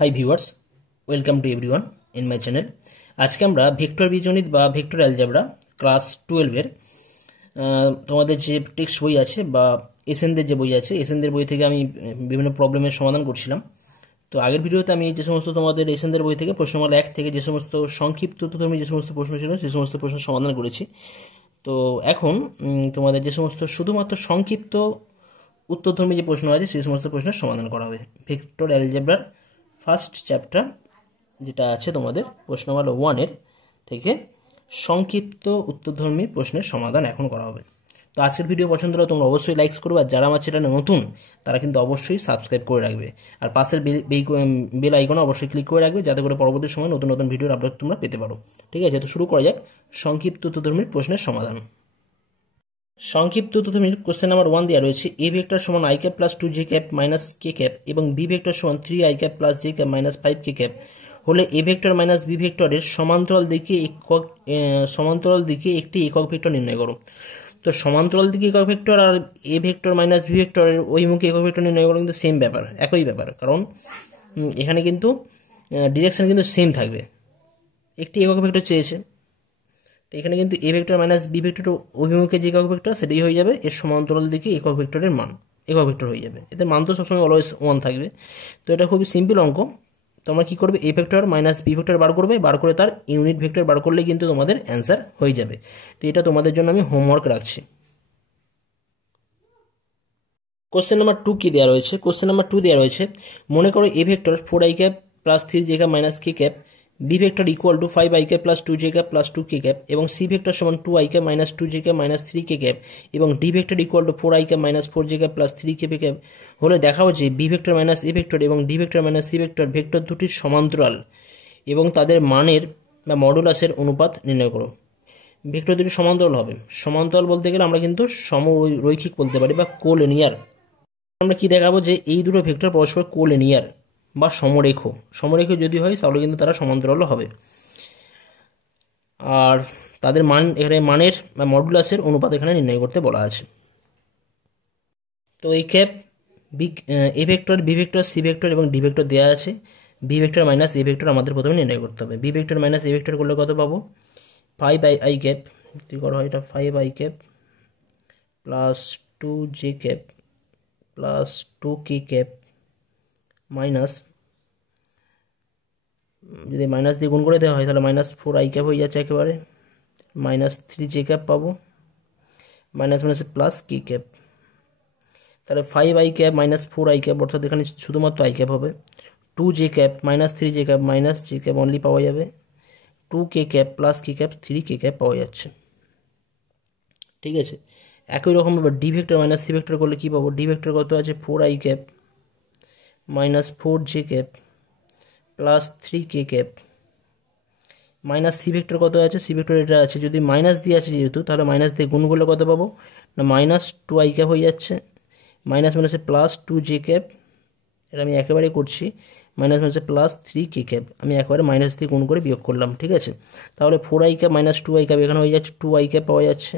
Hi viewers, welcome to everyone in my channel. আজকে আমরা vector বীজগণিত বা ভেক্টর অ্যালজেব্রা ক্লাস 12-এর তোমাদের যে টেক্সট বই আছে বা এসএনদের যে বই আছে, এসএনদের বই থেকে আমি বিভিন্ন প্রবলেমের সমাধান করছিলাম। তো আগের ভিডিওতে আমি যে সমস্ত তোমাদের এসএনদের বই থেকে প্রশ্নমালা 1 থেকে যে সমস্ত সংক্ষিপ্ত উত্তরধর্মী যে সমস্ত প্রশ্ন ছিল সেই সমস্ত প্রশ্নের সমাধান করেছি। তো এখন তোমাদের যে সমস্ত শুধুমাত্র সংক্ষিপ্ত উত্তরধর্মী যে প্রশ্ন আছে সেই সমস্ত প্রশ্নের সমাধান করা হবে। ভেক্টর অ্যালজেব্রার ফার্স্ট চ্যাপ্টার যেটা আছে তোমাদের প্রশ্নমালা 1-এর থেকে সংক্ষিপ্ত উত্তরধর্মী প্রশ্নের সমাধান এখন করা হবে। তো আজকের ভিডিও পছন্দ হলে তোমরা অবশ্যই লাইক করবে, আর যারা আমার চ্যানেলে নতুন তারা কিন্তু অবশ্যই সাবস্ক্রাইব করে রাখবে, আর পাশের বেল আইকনে অবশ্যই ক্লিক করে রাখবে যাতে করে পরবর্তী সময় নতুন নতুন ভিডিওর আপডেট তোমরা পেতে পারো। ঠিক আছে, তো শুরু করা যাক সংক্ষিপ্ত উত্তরধর্মী প্রশ্নের সমাধান। সংক্ষিপ্ত উত্তরধর্মীর কোশ্চেন নাম্বার 1 দেওয়া রয়েছে এ ভেক্টর সমান I cap plus 2 J cap minus K cap এবং বি ভেক্টর সমান 3 I cap plus J cap minus 5 K cap হলে এ ভেক্টর মাইনাস বি ভেক্টরের সমান্তরাল দিকে একটি একক ভেক্টর নির্ণয় করো। তো সমান্তরাল দিকে একক ভেক্টর আর এ ভেক্টর মাইনাস বি ভেক্টরের ওই মুখে একক ভেক্টর নির্ণয় করো কিন্তু সেম ব্যাপার, একই ব্যাপার, কারণ এখানে কিন্তু ডিরেকশন কিন্তু সেম থাকবে। একটি একক ভেক্টর চেয়েছে, তো এখানে কিন্তু A vector minus B vector অভিমুখে যে একক ভেক্টর সেটাই হয়ে যাবে এর সমান্তরাল দিকে একক ভেক্টরের মান, একক ভেক্টর হয়ে যাবে। এদের মান তো সবসময় অলওয়েজ 1 থাকবে। তো এটা খুবই সিম্পল অঙ্ক। তোমরা কী করবে, A vector minus B vector বার করবে, বার করে তার ইউনিট ভেক্টর বার করলে কিন্তু তোমাদের অ্যান্সার হয়ে যাবে। তো এটা তোমাদের জন্য আমি হোমওয়ার্ক রাখছি। কোশ্চেন নাম্বার 2 কি দেওয়া রয়েছে? কোশ্চেন নাম্বার 2 দেওয়া রয়েছে মনে করো A vector 4 I cap plus 3 J cap minus K cap, B vector equal to 5 I cap plus 2 J cap plus 2 K cap এবং সি ভেক্টর সমান 2 I cap minus 2 J cap minus 3 K cap এবং D vector equal to 4 I cap minus 4 J cap plus 3 K cap হলে দেখাও যে B vector minus A vector এবং D vector minus C vector vector দুটির সমান্তরাল এবং তাদের মানের বা মডুলাসের অনুপাত নির্ণয় করো। ভেক্টর দুটি সমান্তরাল হবে। সমান্তরাল বলতে গেলে আমরা কিন্তু সমরৈখিক বলতে পারি বা কোলিনিয়ার। আমরা কি দেখাবো যে এই দুটো ভেক্টর পরস্পর কোলিনিয়ার বা সমরেখ। সমরেখ যদি হয় তাহলে কিন্তু তারা সমান্তরাল হবে, আর তাদের মান এখানে মানের বা মডুলাসের অনুপাত এখানে নির্ণয় করতে বলা আছে। তো এই cap B A vector B vector C vector এবং ডি ভেক্টর দেওয়া আছে। B vector minus A vector আমাদের প্রথমে নির্ণয় করতে হবে। B vector minus A vector করলে কত পাবো? 5 আই ক্যাপ, কী করা হয় এটা, 5 I cap plus 2 J cap plus 2 K cap minus, যদি মাইনাস দিয়ে গুণ করে দেওয়া হয় তাহলে মাইনাস 4 আই ক্যাপ হয়ে যাচ্ছে একেবারে, মাইনাস 3 জে ক্যাপ পাবো, মাইনাস মাইনাসে প্লাস কে ক্যাপ, তাহলে 5 I cap minus 4 I cap, অর্থাৎ এখানে শুধুমাত্র আই ক্যাপ হবে। 2 J cap minus 3 J cap minus J cap only পাওয়া যাবে, 2 K cap plus K cap 3 K cap পাওয়া যাচ্ছে। ঠিক আছে, একই রকমভাবে D vector minus C vector করলে কী পাবো? ডি ভেক্টর কত আছে? 4 I cap minus 4 J cap plus 3 K cap minus C vector কত আছে? সি ভেক্টর এটা আছে, যদি মাইনাস দিয়ে আছে যেহেতু তাহলে মাইনাস দিয়ে গুণ করলে কত পাবো না, মাইনাস 2 আই ক্যাপ হয়ে যাচ্ছে, মাইনাস মাইনাসে প্লাস 2 জে ক্যাপ, এটা আমি একেবারে করছি, মাইনাস মাইনাসে প্লাস 3 কে ক্যাপ, আমি একেবারে মাইনাস দিয়ে গুণ করে বিয়োগ করলাম। ঠিক আছে, তাহলে 4 I cap minus 2 I cap এখানে হয়ে যাচ্ছে 2 আই ক্যাপ পাওয়া যাচ্ছে,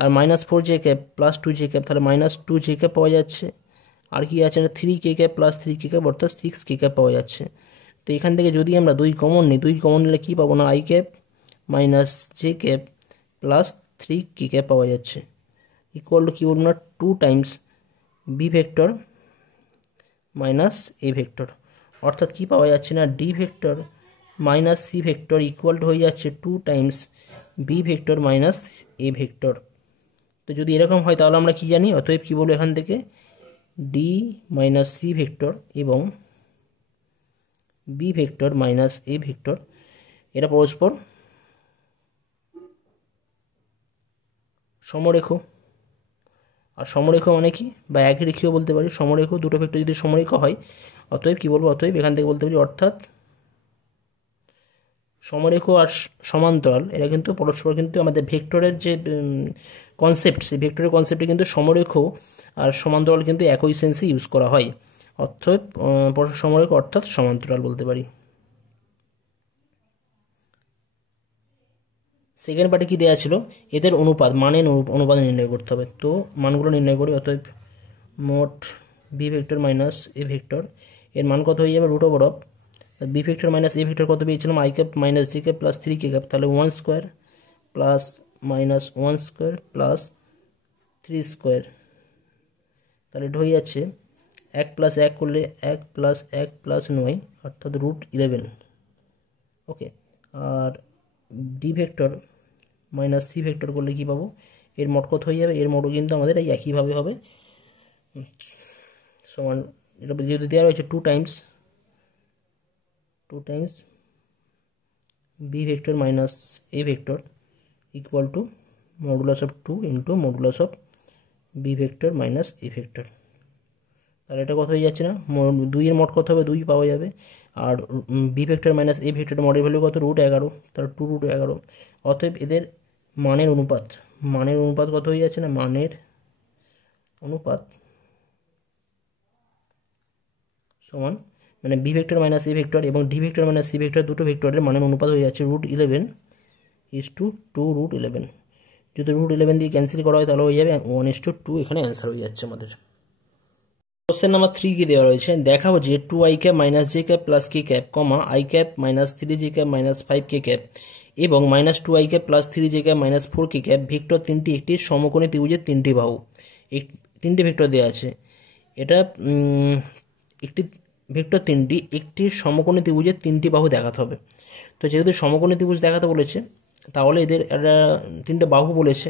আর minus 4 J cap plus 2 J cap তাহলে মাইনাস 2 জে ক্যাপ পাওয়া যাচ্ছে, আর কি আছে না 3 K cap plus 3 K cap অর্থাৎ 6 কে ক্যাপ পাওয়া যাচ্ছে। তো এখান থেকে যদি আমরা 2 কমন নিই, 2 কমন নিলে কী পাবো না, I cap minus J cap plus 3 K cap পাওয়া যাচ্ছে, ইকুয়াল টু কী বলবো না 2 times B vector minus A vector, অর্থাৎ কী পাওয়া যাচ্ছে না, D vector minus C vector equal to হয়ে যাচ্ছে 2 times B vector minus A vector. তো যদি এরকম হয় তাহলে আমরা কী জানি, অতএব কী বলবো এখান থেকে ডি মাইনাস সি ভেক্টর এবং B vector minus A vector এরা পরস্পর সমরেখ। আর সমরেখ মানে কি, বা একই রেখীয় বলতে পারি। সমরেখ দুটো ভেক্টর যদি সমরেখ হয়, অতএব কী বলবো, অতএব এখান থেকে বলতে পারি অর্থাৎ সমরেখ আর সমান্তরাল এরা কিন্তু পরস্পর কিন্তু আমাদের ভেক্টরের যে কনসেপ্ট, সেই ভেক্টরের কনসেপ্টে কিন্তু সমরেখ আর সমান্তরাল কিন্তু একই সেন্সে ইউজ করা হয়, অর্থাৎ সমরেখ অর্থাৎ সমান্তরাল বলতে পারি। সেকেন্ড পার্টে কী দেওয়া ছিল, এদের অনুপাত মানের অনুপাত নির্ণয় করতে হবে। তো মানগুলো নির্ণয় করি, অতএব মোট B vector minus A vector এর মান কত হয়ে যাবে, root over of B vector minus A vector কত পেয়েছিলাম, I cap minus J cap plus 3 K cap, তাহলে 1 square plus minus 1 square plus 3 square, তাহলে এটা হয়ে যাচ্ছে 1 প্লাস 1 করলে 1 প্লাস 1 প্লাস 9 অর্থাৎ √11। ওকে, আর D vector minus C vector করলে কী পাবো, এর মোট কত হয়ে যাবে, এর মোটও কিন্তু আমাদের এই একইভাবে হবে, সমান এটা যেহেতু দেওয়া রয়েছে 2 times B vector minus A vector equal to modulus of 2 into modulus of B vector minus A vector. তাহলে এটা কত হয়ে যাচ্ছে না, 2 এর মোট কত হবে, 2 পাওয়া যাবে, আর B vector minus A vector মডের ভ্যালু কত, √11, তাহলে 2√11। অতএব এদের মানের অনুপাত কত হয়ে যাচ্ছে না, মানের অনুপাত সমান মানে B vector minus A vector এবং D vector minus C vector দুটো ভেক্টরের মানের অনুপাত হয়ে যাচ্ছে √11:2√11। যদি √11 দিয়ে ক্যান্সেল করা হয় তাহলে হয়ে যাবে 1:2, এখানে অ্যান্সার হয়ে যাচ্ছে আমাদের। কোশ্চেন নাম্বার 3 কি দেওয়া রয়েছে, দেখাও যে 2i cap minus J cap plus K cap, i cap minus 3j cap minus 5k cap এবং -2i cap plus 3j cap minus 4k cap vector তিনটি একটি সমকোণী ত্রিভুজের তিনটি বাহু, তিনটি ভেক্টর দেওয়া আছে। এটা একটি ভেক্টর তিনটি একটি সমকোণী ত্রিভুজের তিনটি বাহু দেখাতে হবে। তো যেহেতু সমকোণী ত্রিভুজ দেখাতে বলেছে, তাহলে এদের একটা তিনটে বাহু বলেছে,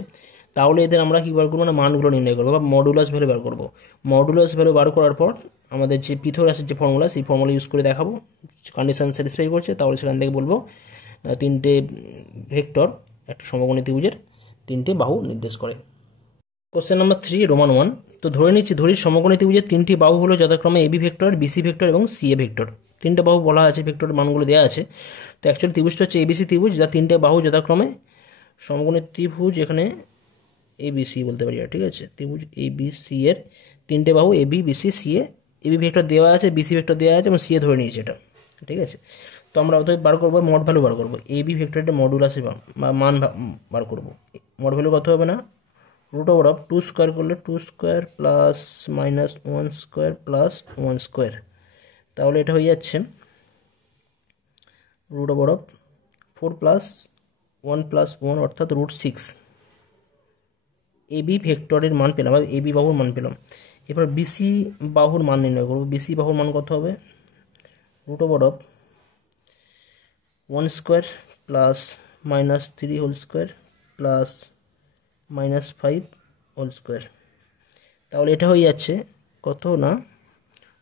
তাহলে এদের আমরা কী বার করবো না, মানগুলো নির্ণয় করবো বা মডুলাস ভ্যালু বার করবো। মডুলাস ভ্যালু বার করার পর আমাদের যে পিথাগোরাসের যে ফর্মুলা, সেই ফর্মুলা ইউজ করে দেখাবো, কন্ডিশন স্যাটিসফাই করছে, তাহলে সেখান থেকে বলবো তিনটে ভেক্টর একটা সমকোণী ত্রিভুজের তিনটে বাহু নির্দেশ করে। Question number 3 Roman 1। তো ধরি সমকোণী ত্রিভুজের তিনটি বাহু হলো যথাক্রমে এবি ভেক্টর, বিসি ভেক্টর এবং সিএ ভেক্টর। তিনটে বাহু বলা আছে, ভেক্টরের মানগুলো দেওয়া আছে। তো অ্যাকচুয়ালি ত্রিভুজটা হচ্ছে এবিসি ত্রিভুজ, যা তিনটে বাহু যথাক্রমে সমকোণী ত্রিভুজ, এখানে এবিসি বলতে পারি, ঠিক আছে, ত্রিভুজ এবিসি এর তিনটে বাহু AB BC CA, AB vector দেওয়া আছে, বিসি ভেক্টর দেওয়া আছে এবং সিএ ধরে নিয়েছে এটা, ঠিক আছে। তো আমরা অতএব বার করবো মড ভ্যালু বার করবো, এবি ভেক্টরের মডুলাসে মান বার করবো। মড ভ্যালু কত হবে না, √2 স্কোয়ার করলে 2 square plus -1 square plus 1 square, তাহলে এটা হয়ে যাচ্ছে √4 প্লাস 1 প্লাস 1 অর্থাৎ √6। এবি ভেক্টরের মান পেলাম, এবি বাহুর মান পেলাম। এবার বিসি বাহুর মান নির্ণয় করবো। বিসি বাহুর মান কত হবে, √1 square plus -3 whole square plus -5 whole square, তাহলে এটা হয়ে যাচ্ছে কত না,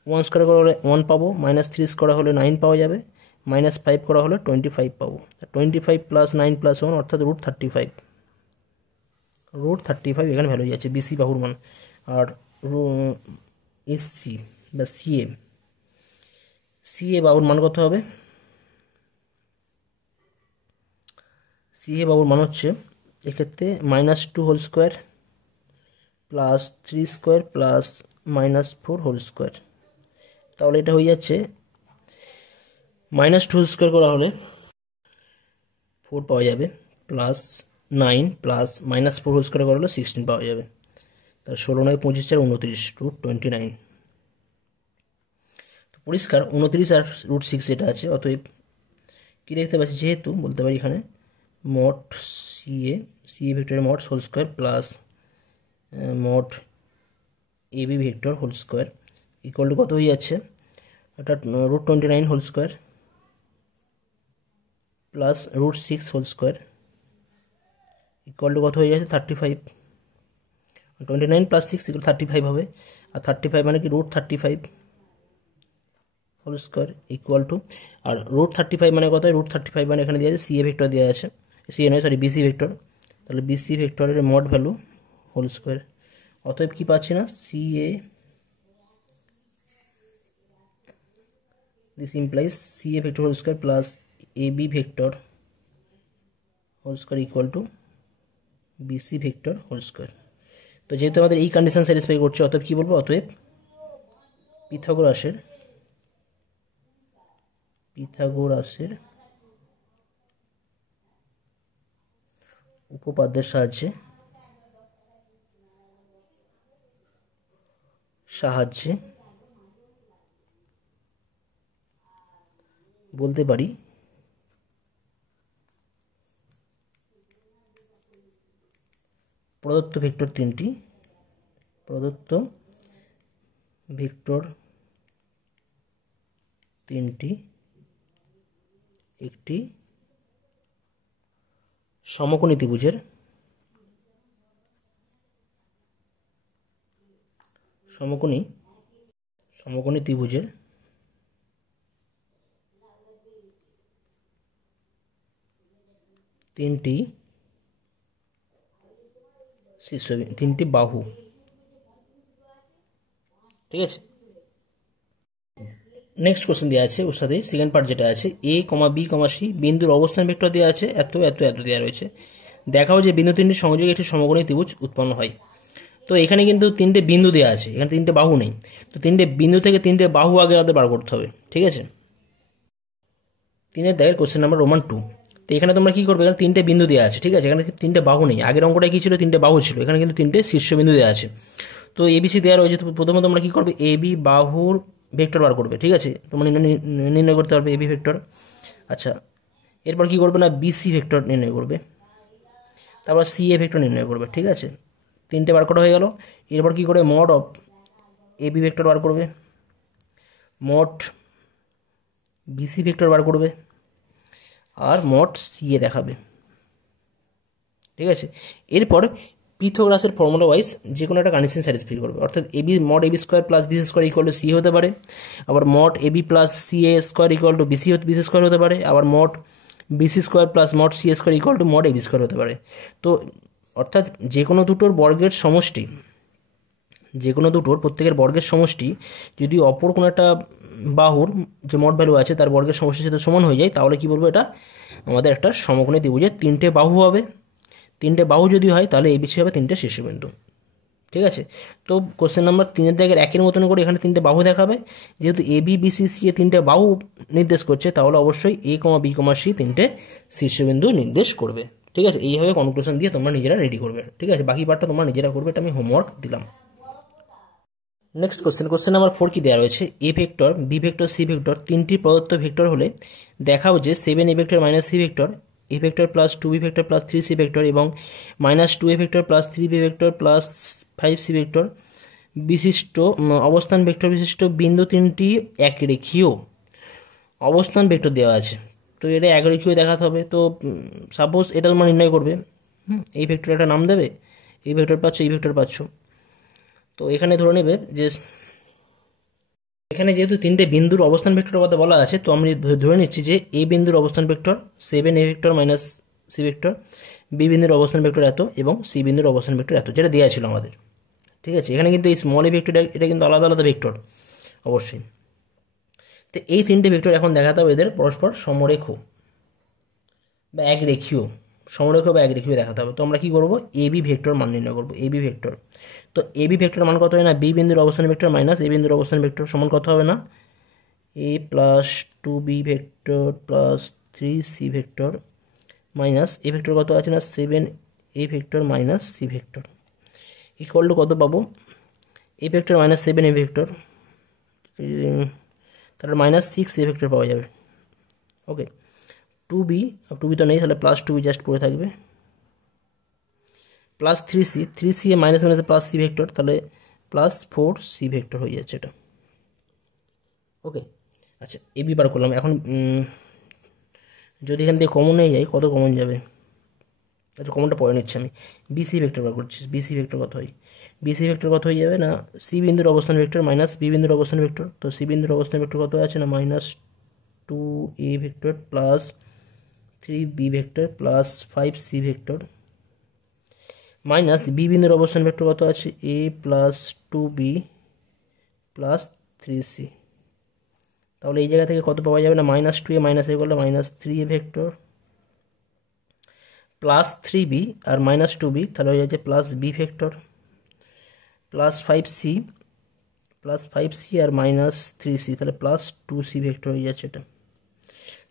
1 স্কোয়ার করা হলে 1 পাবো, -3 করা হলে 9 পাওয়া যাবে, -5 করা হলে 25 পাবো। 25 প্লাস 9 প্লাস 1 অর্থাৎ √35, এখানে ভ্যালু যাচ্ছে বিসি বাহুর মান। আর এসসি বা সিএ বাহুর মান কত হবে, সিএ বাহুর মান হচ্ছে এক্ষেত্রে -2 whole square plus 3 square plus -4 whole square, তাহলে এটা হয়ে যাচ্ছে -2 স্কোয়ার করা হলে 4 পাওয়া যাবে, প্লাস 9 প্লাস -4 হোল স্কোয়ার করা হলে 16 পাওয়া যাবে। তার 16 9 25 4 29 √29। তো পরিষ্কার 29 আর √6 এটা আছে, অতএব কী দেখতে পাচ্ছি, যেহেতু বলতে পারি এখানে মড সিএ ভেক্টরের mod whole square plus mod AB vector whole square equal to কত হয়ে যাচ্ছে, অর্থাৎ √29 whole square plus √6 whole square equal to কত হয়ে যাচ্ছে 35। 29 প্লাস 6 এগুলো 35 হবে, আর 35 মানে কি √35 হোল স্কোয়ার ইকুয়াল টু, আর √35 মানে কত, √35 মানে এখানে দেওয়া আছে সিএ ভেক্টর দেওয়া আছে, সিএ নয় সরি বিসি ভেক্টর, তাহলে বিসি ভেক্টরের মড ভ্যালু হোল স্কোয়ার। অতএব কি পাচ্ছি না, CA, this implies CA vector whole square plus AB vector whole square equal to BC vector whole square. তো যেহেতু আমাদের এই কন্ডিশন স্যাটিসফাই করছে, অতএব কী বলবো, অতএব পিথাগোরাসের উপপাদ্যের সাহায্যে বলতে পারি প্রদত্ত ভেক্টর তিনটি একটি সমকোণী ত্রিভুজের তিনটি বাহু, ঠিক আছে। নেক্সট কোশ্চেন দেওয়া আছে ওর সাথে সেকেন্ড পার্ট যেটা আছে এ কমা বি কমা সি বিন্দুর অবস্থান ভেক্টর দেওয়া আছে এত দেওয়া রয়েছে। দেখাও যে বিন্দু তিনটির সংযোগে একটি সমকোণী ত্রিভুজ উৎপন্ন হয়। তো এখানে কিন্তু তিনটে বিন্দু দেওয়া আছে, এখানে তিনটে বাহু নেই। তো তিনটে বিন্দু থেকে তিনটে বাহু আগে আমাদের বার করতে হবে, ঠিক আছে। 3 দাগের কোশ্চেন নাম্বার রোমান 2। তো এখানে তোমরা কি করবে, এখানে তিনটে বিন্দু দেওয়া আছে, ঠিক আছে। এখানে তিনটে বাহু নেই, আগের অঙ্কটা কি ছিল, তিনটে বাহু ছিল, এখানে কিন্তু তিনটে শীর্ষবিন্দু দেওয়া আছে। তো এবিসি দেওয়া রয়েছে। তো প্রথমে তোমরা কি করবে, এবি বাহুর ভেক্টর বার করবে, ঠিক আছে। তোমরা নির্ণয় করতে পারবে এবি ভেক্টর। আচ্ছা, এরপর কি করবে না, বিসি ভেক্টর নির্ণয় করবে, তারপর সিএ ভেক্টর নির্ণয় করবে, ঠিক আছে। তিনটে বার করা হয়ে গেল। এরপর কি করে মড অফ এবি ভেক্টর বার করবে, মড বিসি ভেক্টর বার করবে, আর মড সিএ দেখাবে, ঠিক আছে। এরপর পিথাগোরাসের ফর্মুলা ওয়াইজ যে কোনো একটা কন্ডিশন স্যাটিসফাই করবে, অর্থাৎ AB mod AB square plus BC square equal to C হতে পারে, আবার mod AB plus CA square equal to BC square হতে পারে, আবার mod BC square plus mod C square equal to mod AB square হতে পারে। তো অর্থাৎ যে কোনো দুটোর বর্গের সমষ্টি, প্রত্যেকের বর্গের সমষ্টি যদি অপর কোনো একটা বাহুর যে মড ভ্যালু আছে তার বর্গের সমষ্টির সাথে সমান হয়ে যায়, তাহলে কি বলবো, এটা আমাদের একটা সমকোণী ত্রিভুজের তিনটে বাহু হবে। তিনটে বাহু যদি হয় তাহলে এবিসি হবে তিনটে শীর্ষবিন্দু, ঠিক আছে। তো কোশ্চেন নাম্বার 3 জায়গায় একের মতন করে এখানে তিনটে বাহু দেখাবে। যেহেতু এবি বিসি সি এ তিনটে বাহু নির্দেশ করছে, তাহলে অবশ্যই এ কমা বি কমা সি তিনটে শীর্ষবিন্দু নির্দেশ করবে, ঠিক আছে। এইভাবে কনক্লুশন দিয়ে তোমরা নিজেরা রেডি করবে, ঠিক আছে। বাকি পার্টটা তোমরা নিজেরা করবে, এটা আমি হোমওয়ার্ক দিলাম। নেক্সট কোশ্চেন নাম্বার 4 কি দেওয়া রয়েছে, A vector B vector C vector তিনটি প্রদত্ত ভেক্টর হলে দেখাও যে 7 A vector minus C vector A vector plus 2 B vector plus 3 C vector এবং minus 2 A vector plus 3 B vector plus 5 C vector বিশিষ্ট অবস্থান ভেক্টর বিশিষ্ট বিন্দু তিনটি একরেখীয় অবস্থান ভেক্টর দেওয়া আছে। তো এটা একরেখীয় দেখাতে হবে। তো সাপোজ এটা তোমরা নির্ণয় করবে, এই ভেক্টর একটা নাম দেবে, এই ভেক্টর পাচ্ছ, এই ভেক্টর পাচ্ছ। তো এখানে ধরে নেবে যে এখানে যেহেতু তিনটে বিন্দুর অবস্থান ভেক্টরের কথা বলা আছে, তো আমি ধরে নিচ্ছি যে এ বিন্দুর অবস্থান vector 7 A vector minus C vector, B বিন্দুর অবস্থান ভেক্টর এত এবং সি বিন্দুর অবস্থান ভেক্টর এত, যেটা দেওয়া ছিল আমাদের, ঠিক আছে। এখানে কিন্তু এই স্মল এ ভেক্টর এটা কিন্তু আলাদা আলাদা ভেক্টর অবশ্যই। তো এই তিনটে ভেক্টর এখন দেখাতে হবে এদের পরস্পর সমরেখ বা একরেখীয়, সমরেখ বা একরেখীয় দেখাতে হবে। তো আমরা কি করব, এবি ভেক্টর মান নির্ণয় করব, এবি ভেক্টর। তো এবি ভেক্টর মান কত হয় না, বি বিন্দুর অবস্থান ভেক্টর মাইনাস এ বিন্দুর অবস্থান ভেক্টর সমান কত হবে না, এ প্লাস 2বি ভেক্টর প্লাস 3সি ভেক্টর মাইনাস এ ভেক্টর কত আছে না 7 A vector minus C vector equal to কত পাবো, A vector minus 7 A vector, তাহলে মাইনাস 6 এ ভেক্টর পাওয়া যাবে। ওকে, 2বি তো নেই, তাহলে প্লাস 2বি জাস্ট পড়ে থাকবে, প্লাস 3সি এ মাইনাস মাইনাসে প্লাস সি ভেক্টর, তাহলে প্লাস 4সি ভেক্টর হয়ে যাচ্ছে এটা। ওকে, আচ্ছা এবি বার করলাম। এখন যদি এখান থেকে কমন নিয়ে যাই, কত কমন যাবে, আচ্ছা কমনটা পরে নিচ্ছি আমি। বিসি ভেক্টর বার করছি, বিসি ভেক্টর কত হয়, বিসি ভেক্টর কত হয়ে যাবে না, সি বিন্দুর অবস্থান ভেক্টর মাইনাস বি বিন্দুর অবস্থান ভেক্টর। তো সি বিন্দুর অবস্থান ভেক্টর কত আছে না minus 2a vector plus 3b vector plus 5c vector minus B বিন্দুর অবস্থান ভেক্টর কত আছে, a plus 2b plus 3c। তাহলে এই জায়গা থেকে কত পাওয়া যাবে না, মাইনাস 2a মাইনাস এ করলে minus 3a vector plus 3b আর মাইনাস 2b, তাহলে হয়ে যাচ্ছে plus b vector plus 5c আর মাইনাস 3c, তাহলে প্লাস 2c ভেক্টর হয়ে যাচ্ছে এটা।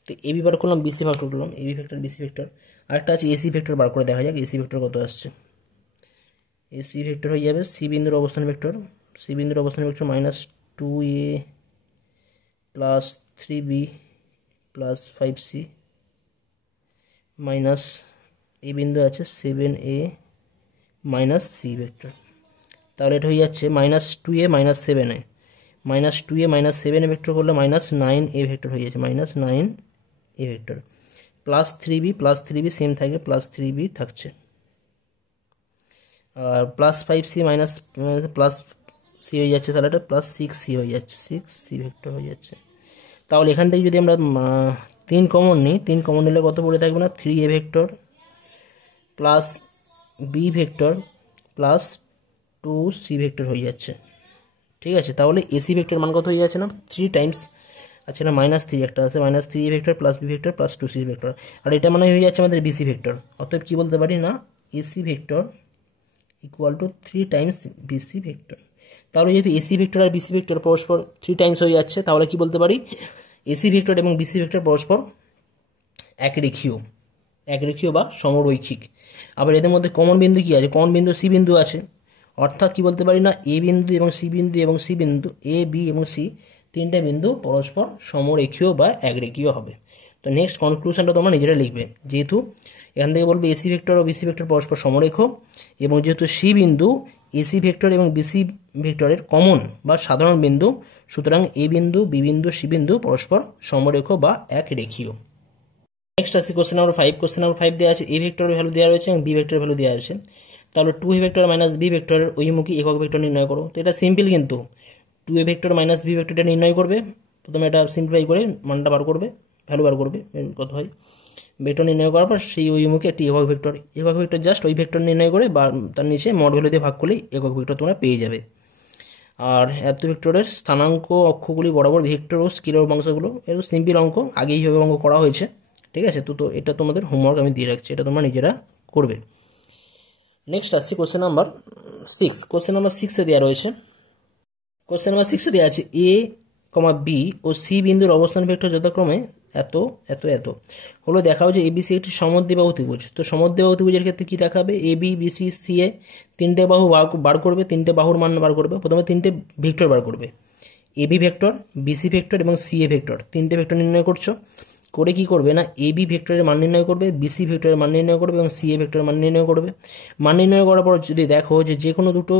তো এবি বার করলাম, বিসি বার করলাম, এবি ভেক্টর বিসি ভেক্টর। আরেকটা আছে এসি ভেক্টর বার করে দেখা যাক, এসি ভেক্টর কত আসছে। এসি ভেক্টর হয়ে যাবে সি বিন্দুর অবস্থান ভেক্টর, সি বিন্দুর অবস্থান vector minus 2a plus 3b plus 5c minus এই বিন্দু আছে 7a মাইনাস c ভেক্টর। তাহলে এটা হয়ে যাচ্ছে -2a minus 7a, -2a minus 7a vector করলে -9a ভেক্টর হয়ে যাচ্ছে, -9a vector. Plus 3b same থাকে, প্লাস 3b থাকছে। আর plus 5c minus plus c হয়ে যাচ্ছে, তাহলে এটা প্লাস 6c হয়ে যাচ্ছে, 6c ভেক্টর হয়ে যাচ্ছে। তাহলে এখান থেকে যদি আমরা 3 কমন নিই, 3 কমন নিলে কত পড়ে থাকবে না, 3a vector plus b vector plus 2c vector হয়ে যাচ্ছে। ঠিক আছে, তাহলে এসি ভেক্টর মান কত হয়ে যাচ্ছে না, 3 টাইমস, আচ্ছা না -3 একটা আছে, -3a vector plus b vector plus 2c vector, আর এটা মানে হয়ে যাচ্ছে আমাদের বিসি ভেক্টর। অতএব কি বলতে পারি না, AC vector equal to 3 times BC vector. তাহলে যেহেতু এসি ভেক্টর আর বিসি ভেক্টর পরস্পর 3 টাইমস হয়ে যাচ্ছে, তাহলে কি বলতে পারি, এসি ভেক্টর এবং বিসি ভেক্টর পরস্পর একরেখীয় বা সমরৈখিক। আবার এদের মধ্যে কমন বিন্দু কি আছে, কমন বিন্দু সি বিন্দু আছে, অর্থাৎ কি বলতে পারি না, এ বিন্দু এবং সি বিন্দু এবং সি বিন্দু, এ বি এবং সি তিনটে বিন্দু পরস্পর সমরেখীয় বা একরেখীয় হবে। তো নেক্সট কনক্লুশনটা তোমরা নিজেরা লিখবে, যেহেতু এখান থেকে বলবে এসি ভেক্টর ও বিসি ভেক্টর পরস্পর সমরেখ, এবং যেহেতু সি বিন্দু এসি ভেক্টর এবং বিসি ভেক্টরের কমন বা সাধারণ বিন্দু, সুতরাং এ বিন্দু বি বিন্দু সি বিন্দু পরস্পর সমরেখ বা একরেখীয়। নেক্সট আসি কোশ্চেন নাম্বার 5। কোশ্চেন নাম্বার 5 দেওয়া আছে এ ভেক্টরের ভ্যালু দেওয়া রয়েছে এবং বি ভেক্টরের ভ্যালু দেওয়া আছে। তাহলে 2a ভেক্টর মাইনাস বি ভেক্টরের ওইমুখী একক ভেক্টর নির্ণয় করো। তো এটা সিম্পল, কিন্তু 2a ভেক্টর মাইনাস বি ভেক্টরটা নির্ণয় করবে, প্রথমে এটা সিম্পলিফাই করে মানটা বার করবে, ভ্যালু বার করবে কত হয়, ভেক্টর নির্ণয় করার পর সেই ওইমুখী একটি একক ভেক্টর জাস্ট ওই ভেক্টর নির্ণয় করে বা তার নিচে মড ভ্যালু দিয়ে ভাগ করলেই একক ভেক্টর তোমরা পেয়ে যাবে। আর এত ভেক্টরের স্থানাঙ্ক অক্ষগুলি বরাবর ভেক্টর ও স্কেলার উপাংশগুলো, এটা সিম্পল অঙ্ক, আগেই এইভাবে অঙ্ক করা হয়েছে। ঠিক আছে, তো এটা তোমাদের হোমওয়ার্ক আমি দিয়ে রাখছি, এটা তোমরা নিজেরা করবে। নেক্সট আসছি কোশ্চেন নাম্বার 6। কোশ্চেন নাম্বার 6-এ দেওয়া রয়েছে, কোশ্চেন নাম্বার 6-এ দেওয়া আছে এ বি ও সি বিন্দুর অবস্থান ভেক্টর যথাক্রমে এত এত এত হলো, দেখাও যে এবিসি একটি সমদ্বিবাহু ত্রিভুজ। তো সমদ্বিবাহু ত্রিভুজের ক্ষেত্রে কি দেখাবে, এ বি বিসি সি এ তিনটে বাহু বার করবে, তিনটে বাহুর মান বার করবে, প্রথমে তিনটে ভেক্টর বার করবে, এবি ভেক্টর, বিসি ভেক্টর এবং সি এ ভেক্টর, তিনটে ভেক্টর নির্ণয় করছো, করে কি করবে না, এ বি ভেক্টরের মান নির্ণয় করবে, বিসি ভেক্টরের মান নির্ণয় করবে এবং সি এ ভেক্টরের মান নির্ণয় করবে। মান নির্ণয় করার পর যদি দেখো যে কোনো দুটো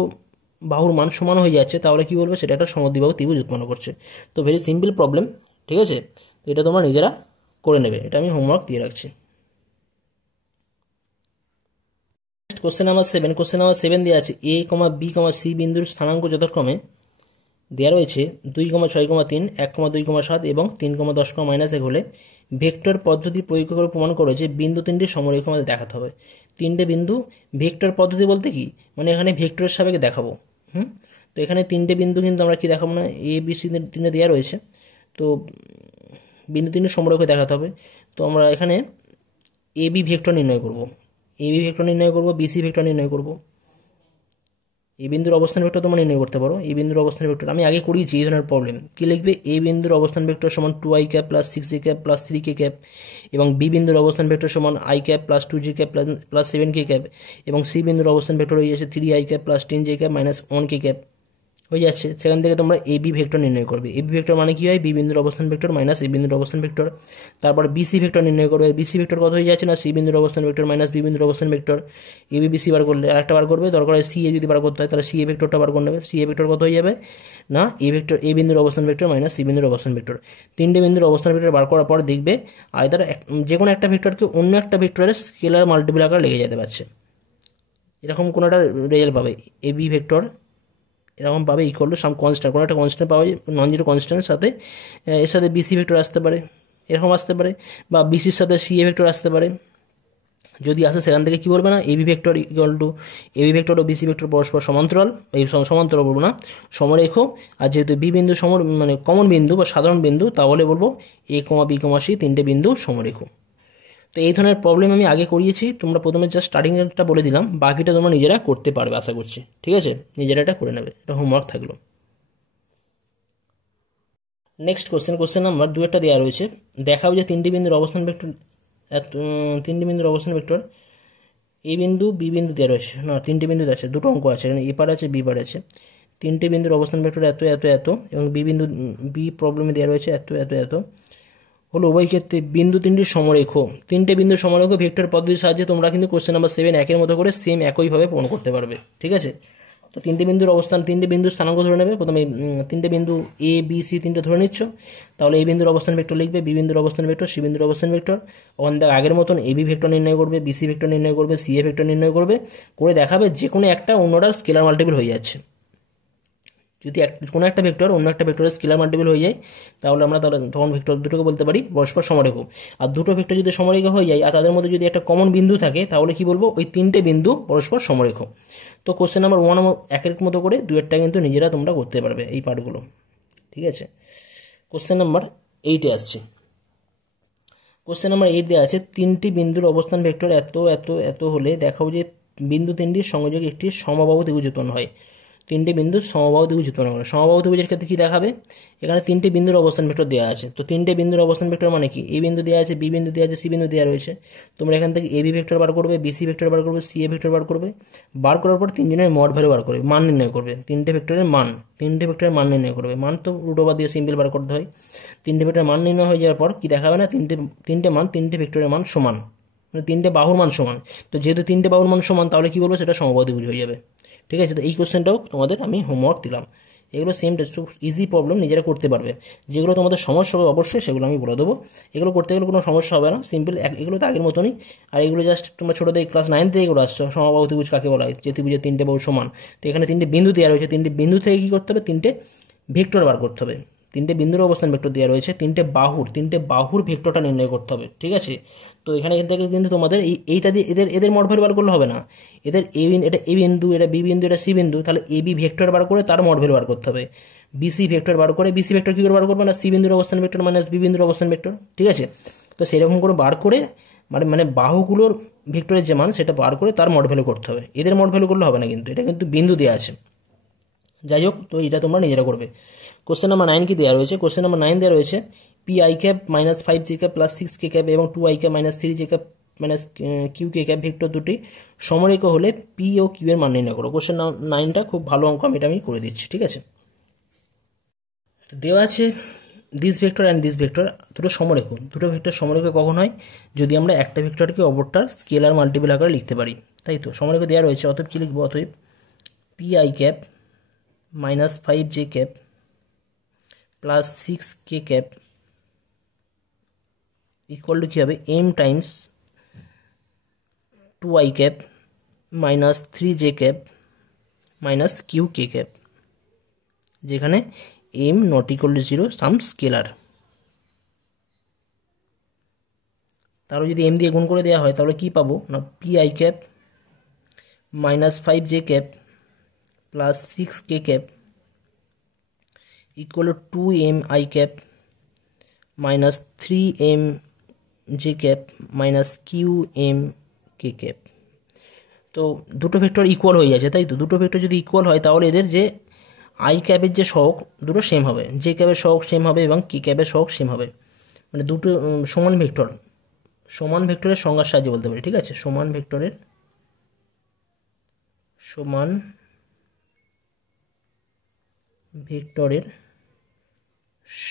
বাহুর মান সমান হয়ে যাচ্ছে, তাহলে কি বলবে, সেটা একটা সমদ্বিবাহু ত্রিভুজ উৎপন্ন করছে। তো ভেরি সিম্পল প্রবলেম, ঠিক আছে, তো এটা তোমরা নিজেরা করে নেবে, এটা আমি হোমওয়ার্ক দিয়ে রাখছি। Question number 7। কোশ্চেন নাম্বার 7 দেওয়া আছে এ বি সি বিন্দুর স্থানাঙ্ক যথাক্রমে দেওয়া রয়েছে 2,6,3, 1,2,7 এবং 3,10,-1 হলে ভেক্টর পদ্ধতি প্রয়োগ করে প্রমাণ করো যে বিন্দু তিনটি সমরেখ আমাদের দেখাতে হবে। তিনটে বিন্দু, ভেক্টর পদ্ধতি বলতে কি, মানে এখানে ভেক্টরের সাপেক্ষে দেখাবো। তো এখানে তিনটে বিন্দু কিন্তু আমরা কি দেখাবো না, এ বি সি তিনটে দেওয়া রয়েছে, তো বিন্দু তিনটে সমরেখ দেখাতে হবে। তো আমরা এখানে এ বি ভেক্টর নির্ণয় করব, বিসি ভেক্টর নির্ণয় করব, এই বিন্দুর অবস্থান ভেক্টর তোমরা নির্ণয় করতে পারো। এই বিন্দুর অবস্থান ভেক্টর আমি আগে করিয়েছি এই ধরনের প্রবলেম। কি লিখবে, এ বিন্দুর অবস্থান ভেক্টর সমান 2i cap plus 6j cap plus 3k cap, এবং বি বিন্দুর অবস্থান ভেক্টর সমান i cap plus 2j cap plus 7k cap, এবং সি বিন্দুর অবস্থান ভেক্টর হয়ে যাচ্ছে 3i cap plus 10j cap minus 1k cap হয়ে যাচ্ছে। সেখান থেকে তোমরা এ বি ভেক্টর নির্ণয় করবে। এ বি ভেক্টর মানে কি হয়, বি বিন্দুর অবস্থান ভেক্টর মাইনাস এ বিন্দুর অবস্থান ভেক্টর। তারপর বিসি ভেক্টর নির্ণয় করবে। বিসি ভেক্টর কত হয়ে যাচ্ছে না, সি বিন্দুর অবস্থান ভেক্টর মাইনাস বি বিন্দুর অবস্থান ভেক্টর। এ বি বিসি বার করলে আরেকটা বার করবে, দরকার হয় সি এ যদি বার করতে হয় তাহলে সি এ ভেক্টরটা বার করে নেবে। সি এ ভেক্টর কত হয়ে যাবে না, এ ভেক্টর এ বিন্দুর অবস্থান ভেক্টর মাইনাস সি বিন্দুর অবস্থান ভেক্টর। তিনটে বিন্দুর অবস্থান ভেক্টর বার করার পর দেখবে আইদার যে কোনো একটা ভেক্টরকে অন্য একটা ভেক্টরের স্কেলার মাল্টিপল আকারে লেগে যেতে পারছে, এরকম কোনো একটা রেজাল্ট পাবে। এ বি ভেক্টর এরকম পাবে ইকুয়াল টু সাম কনস্ট্যান্ট, কোনো একটা কনস্ট্যান্ট পাওয়া যায়, নন জিরো কনস্ট্যান্টের সাথে এর সাথে বিসি ভেক্টর আসতে পারে, এরকম আসতে পারে, বা বিসির সাথে সি এ ভেক্টর আসতে পারে। যদি আসে সেখান থেকে কি বলবে না, AB vector equal to AB vector ও বিসি ভেক্টর পরস্পর সমান্তরাল, এই সমান্তরাল বলবো না, সমরেখ। আর যেহেতু বি বিন্দু মানে কমন বিন্দু বা সাধারণ বিন্দু, তাহলে বলবো এ বি সি তিনটে বিন্দু সমরেখ। তো এই ধরনের প্রবলেম আমি আগে করিয়েছি, তোমরা প্রথমে জাস্ট স্টার্টিংটা বলে দিলাম, বাকিটা তোমরা নিজেরা করতে পারবে আশা করছি। ঠিক আছে, নিজেরা এটা করে নেবে, এটা হোমওয়ার্ক থাকলো। নেক্সট কোশ্চেন নাম্বার 2 দেওয়া রয়েছে, দেখাও যে তিনটি বিন্দুর অবস্থান ভেক্টর এ বিন্দু বি বিন্দু দেওয়া রয়েছে, না তিনটে বিন্দু আছে, দুটো অঙ্ক আছে এখানে, এ পার আছে বি পার আছে। তিনটে বিন্দুর অবস্থান ভেক্টর এত এত এত, এবং বি প্রবলেমে দেওয়া রয়েছে এত এত এত হলো উভয় ক্ষেত্রে বিন্দু তিনটির সমরেখ। তিনটে বিন্দুর সমরেখ ভেক্টর পদ্ধতির সাহায্যে তোমরা কিন্তু কোশ্চেন নাম্বার 7 একের মতো করে সেম একইভাবে পূরণ করতে পারবে। ঠিক আছে, তো তিনটে বিন্দুর অবস্থান, তিনটে বিন্দুর স্থানাঙ্ক ধরে নেবে। প্রথমে তিনটে বিন্দু এ বি সি তিনটে ধরে নিচ্ছ, তাহলে এই বিন্দুর অবস্থান ভেক্টর লিখবে, বি বিন্দুর অবস্থান ভেক্টর, সি বিন্দুর অবস্থান ভেক্টর। ওখান থেকে আগের মতন এ বি ভেক্টর নির্ণয় করবে, বি সি ভেক্টর নির্ণয় করবে, সি এ ভেক্টর নির্ণয় করবে, করে দেখাবে যে কোনো একটা অন্যটার স্কেলার মাল্টিপল হয়ে যাচ্ছে। যদি কোনো একটা ভেক্টর অন্য একটা ভেক্টরের স্কেলার মাল্টিপল হয়ে যায়, তাহলে আমরা তখন ভেক্টর দুটোকে বলতে পারি পরস্পর সমরেখ। আর দুটো ভেক্টর যদি সমরেখ হয়ে যায় আর তাদের মধ্যে যদি একটা কমন বিন্দু থাকে, তাহলে কি বলবো, ওই তিনটে বিন্দু পরস্পর সমরেখ। তো কোশ্চেন নাম্বার 1 একের মতো করে দুয়েরটা কিন্তু নিজেরা তোমরা করতে পারবে এই পার্টগুলো। ঠিক আছে, কোশ্চেন নাম্বার 8-এ আসছে। কোশ্চেন নাম্বার 8 দেওয়া আছে, তিনটি বিন্দুর অবস্থান ভেক্টর এত এত এত হলে দেখাবো যে বিন্দু তিনটির সংযোগ একটি সমবাহু ত্রিভুজ উৎপন্ন হয়। তিনটি বিন্দু সমবাহু ত্রিভুজ উৎপন্ন করে। সমবাহু ত্রিভুজের ক্ষেত্রে কি দেখাবে, এখানে তিনটি বিন্দুর অবস্থান ভেক্টর দেওয়া আছে। তো তিনটে বিন্দুর অবস্থান ভেক্টর মানে কি, এ বিন্দু দেওয়া আছে, বি বিন্দু দেওয়া আছে, সি বিন্দু দেওয়া রয়েছে। তোমরা এখান থেকে এ বি ভেক্টর বার করবে, বি সি ভেক্টর বার করবে, সি এ ভেক্টর বার করবে। বার করার পর তিনজনের মড ভ্যালু বার করবে, মান নির্ণয় করবে। তিনটে ভেক্টরের মান নির্ণয় করবে। মান তো রুট দিয়ে সিম্পল বার করতে হয়। তিনটে ভেক্টরের মান নির্ণয় হয়ে যাওয়ার পর কি দেখাবে না, তিনটে ভেক্টরের মান সমান, মানে তিনটে বাহুর মান সমান। তো যেহেতু তিনটে বাহুর মান সমান, তাহলে কি বলবো, সেটা সমবাহু ত্রিভুজ হয়ে যাবে। ঠিক আছে, তো এই কোশ্চেনটাও তোমাদের আমি হোমওয়ার্ক দিলাম। এগুলো সেম ইজি প্রবলেম, নিজেরা করতে পারবে। যেগুলো তোমাদের সমস্যা হবে অবশ্যই সেগুলো আমি বলে দেবো। এগুলো করতে গেলে কোনো সমস্যা হবে না, সিম্পল। এগুলো তো আগের মতনই। আর এগুলো জাস্ট তোমরা ছোটো থেকে ক্লাস 9 থেকে এগুলো আসছো, সমবাহু ত্রিভুজ কাকে বলা হয়, যে ত্রিভুজের তিনটে বাহু সমান। তো এখানে তিনটে বিন্দু দেওয়া রয়েছে, তিনটে বিন্দু থেকে কী করতে হবে, তিনটে ভেক্টর বার করতে হবে। তিনটে বিন্দুর অবস্থান ভেক্টর দেওয়া রয়েছে, তিনটে বাহুর ভেক্টরটা নির্ণয় করতে হবে। ঠিক আছে, তো এখানে থেকে কিন্তু তোমাদের এইটা দিয়ে এদের মড ভ্যালু বার করলে হবে না। এদের এটা এ বিন্দু, এটা বি বিন্দু, এটা সি বিন্দু, তাহলে এ বি ভেক্টর বার করে তার মড ভ্যালু বার করতে হবে। বিসি ভেক্টর বার করে, বিসি ভেক্টর কী করে বার করবে না, সি বিন্দুর অবস্থান ভেক্টর মাইনাস বি বিন্দুর অবস্থান ভেক্টর। ঠিক আছে, তো সেরকম করে বার করে মানে বাহুগুলোর ভেক্টরের যে মান সেটা বার করে তার মড ভ্যালু করতে হবে। এদের মড ভ্যালু করলে হবে না, কিন্তু এটা কিন্তু বিন্দু দেওয়া আছে। যাই হোক, তো এটা তোমরা নিজেরা করবে। কোশ্চেন নাম্বার 9 কি দেওয়া রয়েছে, কোশ্চেন নাম্বার 9 দেওয়া রয়েছে, P I cap minus 5 J cap plus 6 K cap এবং 2 I cap minus 3 J cap minus Q K cap vector দুটি সমরেখ হলে পি ও কিউ এর মান নির্ণয় করো। কোশ্চেন 9টা খুব ভালো অঙ্ক, আমি করে দিচ্ছি। ঠিক আছে, তো দেওয়া আছে this vector and this vector দুটো সমরেখ। দুটো ভেক্টর সমরেখ কখন হয়, যদি আমরা একটা ভেক্টরকে অপরটার স্কেলার মাল্টিপল আকারে লিখতে পারি। তাই তো সমরেখ দেওয়া রয়েছে, অতএব কী লিখবো, অতএব P I cap minus 5 J cap plus 6 K cap equal to কী হবে, M times 2 I cap minus 3 J cap minus Q K cap, যেখানে M not equal to 0 some scalar. তাহলে যদি এম দিয়ে গুণ করে দেওয়া হয়, তাহলে কী পাবো না, P I cap minus 5 J cap plus 6 K cap equal to 2 M I cap minus 3 M J cap minus Q M K cap. তো দুটো ভেক্টর ইকুয়াল হয়ে যাচ্ছে, তাই তো। দুটো ভেক্টর যদি ইকুয়াল হয়, তাহলে এদের যে আই ক্যাপের যে সহগ দুটো সেম হবে, জে ক্যাপের সহগ সেম হবে এবং কে ক্যাপের সহগ সেম হবে। মানে দুটো সমান ভেক্টরের সংজ্ঞার সাহায্যে বলতে পারি। ঠিক আছে, সমান ভেক্টরের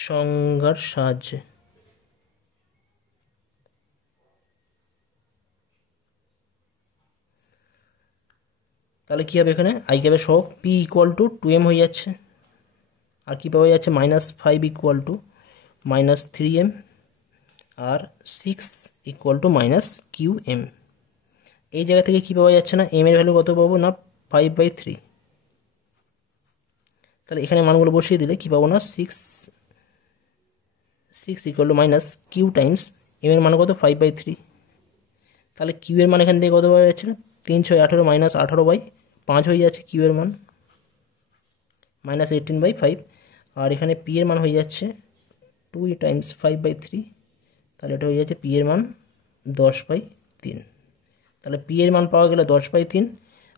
সংজ্ঞার সাহায্যে তাহলে কী হবে, এখানে আই ক্যাপের সহগ পি ইকুয়াল টু 2m হয়ে যাচ্ছে, আর কী পাওয়া যাচ্ছে, -5 ইকুয়াল টু -3m আর 6 ইকুয়াল টু -qm। এই জায়গা থেকে কী পাওয়া যাচ্ছে না, m এর ভ্যালু কত পাবো না, 5/3। তাহলে এখানে মানগুলো বসিয়ে দিলে কী পাবো না, 6 equal to minus q times m এর মান কত, 5/3। তাহলে কিউ এর মান এখান থেকে কত পাওয়া যাচ্ছে না, 3 6 18 মাইনাস 18/5 হয়ে যাচ্ছে কিউ এর মান, -18/5। আর এখানে পি এর মান হয়ে যাচ্ছে 2 টাইমস 5/3, তাহলে এটা হয়ে যাচ্ছে পি এর মান 10/3। তাহলে পি এর মান পাওয়া গেলে 10/3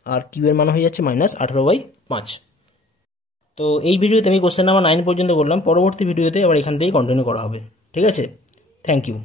আর কিউ এর মান হয়ে যাচ্ছে -18/5। তো এই ভিডিওতে আমি কোশ্চেন নাম্বার 9 পর্যন্ত করলাম। পরবর্তী ভিডিওতে আবার এখান থেকেই কন্টিনিউ করা হবে। ঠিক আছে, থ্যাংক ইউ।